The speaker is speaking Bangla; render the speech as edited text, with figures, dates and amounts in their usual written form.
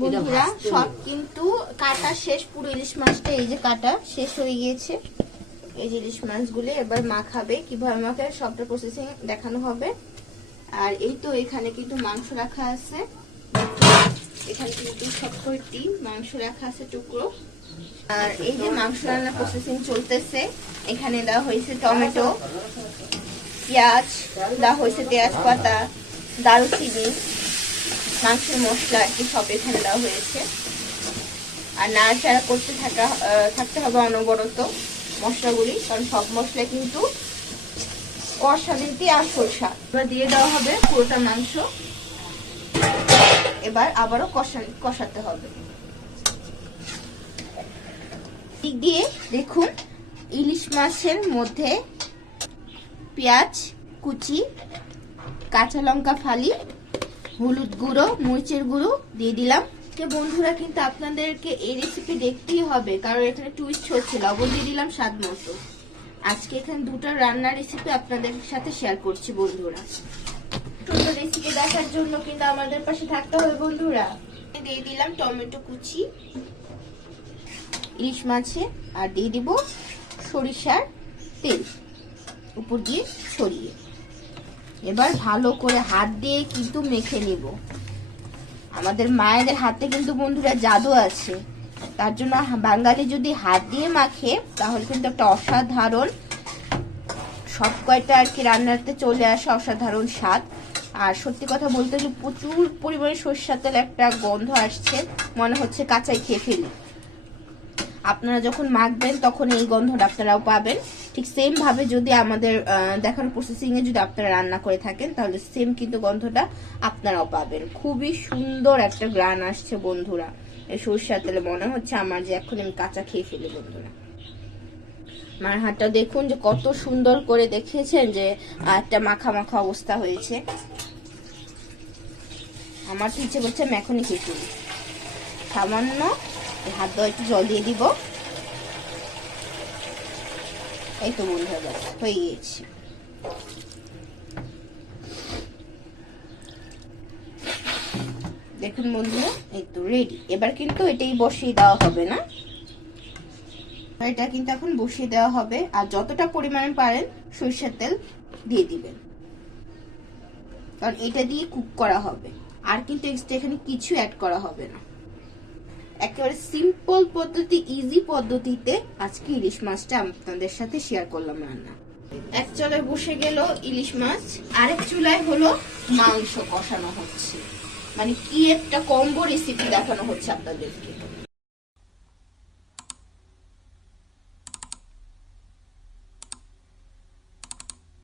বন্ধুরা সব কিন্তু কাটা শেষ, পুরো ইলিশ মাছটা এই যে কাটা শেষ হয়ে গিয়েছে। এই যে ইলিশ মাছগুলি এবার মাখাবে, কিভাবে মাখাবে সবটা প্রসেসিং দেখানো হবে। আর এই তো এখানে কিন্তু মাংস রাখা আছে, এখানে কিন্তু সবকটি মাংস রাখা আছে টুকরো। আর এই যে মাংস রান্নার প্রসেসিং চলতেছে, এখানে দেওয়া হয়েছে টমেটো, পেঁয়াজ, দেওয়া হয়েছে তেজপাতা, দারুচিনি, মাংসের মশলা আর কি সব এখানে দেওয়া হয়েছে। আর নাড়াচাড়া করতে থাকতে হবে অনবরত মশলাগুলি, কারণ সব মশলা কিন্তু কষা দিতে আসল স্বাদ। এবার দিয়ে দেওয়া হবে পুরোটা মাংস, এবার আবারও কষাতে হবে। দিক দিয়ে দেখুন ইলিশ মাছের মধ্যে পেঁয়াজ কুচি, কাঁচা লঙ্কা ফালি, হলুদ গুঁড়ো, মরিচের গুঁড়ো দিয়ে দিলাম। বন্ধুরা কিন্তু আপনাদেরকে এই রেসিপি দেখতেই হবে, কারণ এখানে টুইস্ট হচ্ছে। লবণ দিয়ে দিলাম স্বাদ মতো। আজকে এখানে দুটো রান্নার রেসিপি আপনাদের সাথে শেয়ার করছি বন্ধুরা। সুন্দর রেসিপি দেখার জন্য কিন্তু আমাদের পাশে থাকতে হবে বন্ধুরা। দিয়ে দিলাম টমেটো কুচি ইলিশ মাছে, আর দিয়ে দিব সরিষার তেল উপর দিয়ে ছড়িয়ে। এবার ভালো করে হাত দিয়ে কিন্তু মেখে নিব। আমাদের মায়েদের হাতে কিন্তু বন্ধুরা জাদু আছে, তার জন্য বাঙালি যদি হাত দিয়ে মাখে তাহলে কিন্তু একটা অসাধারণ সব কয়টা আর কি রান্নাতে চলে আসে অসাধারণ স্বাদ। আর সত্যি কথা বলতে গেলে প্রচুর পরিমাণে সরষের তেল একটা গন্ধ আসছে, মনে হচ্ছে কাঁচাই খেয়ে ফেলি। আপনারা যখন মাখবেন তখন এই গন্ধটা আপনারাও পাবেন। ঠিক সেম ভাবে যদি আমাদের দেখানো প্রসেসিং এ যদি আপনারা রান্না করে থাকেন তাহলে সেম কিন্তু গন্ধটা আপনারাও পাবেন। খুবই সুন্দর একটা গ্রান আসছে বন্ধুরা এই সরষের তেলে, মনে হচ্ছে আমার যে এখন আমি কাঁচা খেয়ে ফেলি বন্ধুরা। মার হাতটা দেখুন যে কত সুন্দর করে দেখিয়েছেন যে একটা মাখা মাখা অবস্থা হয়েছে। আমার তো ইচ্ছে করছে আমি এখনই খেয়ে ফেলি। সামান্য হাত ধোয়া একটু জল দিয়ে দিব। এই তো বন্ধুরা হয়ে গিয়েছে। দেখুন বন্ধুরা এই তো রেডি। এবার কিন্তু এটাই বসিয়ে দেওয়া হবে না, এটা কিন্তু এখন বসিয়ে দেওয়া হবে। আর যতটা পরিমাণে পারেন সরিষার তেল দিয়ে দিবেন, কারণ এটা দিয়ে কুক করা হবে। আর কিন্তু এক্সট্রা এখানে কিছু অ্যাড করা হবে না। একেবারে সিম্পল পদ্ধতি, ইজি পদ্ধতিতে আজকে ইলিশ মাছটা আপনাদের সাথে শেয়ার করলাম রান্না। এক চুলায় বসে গেল ইলিশ মাছ, আরেক চুলায় হলো মাংস কষানো হচ্ছে। মানে কি একটা কম্বো রেসিপি দেখানো হচ্ছে আপনাদেরকে।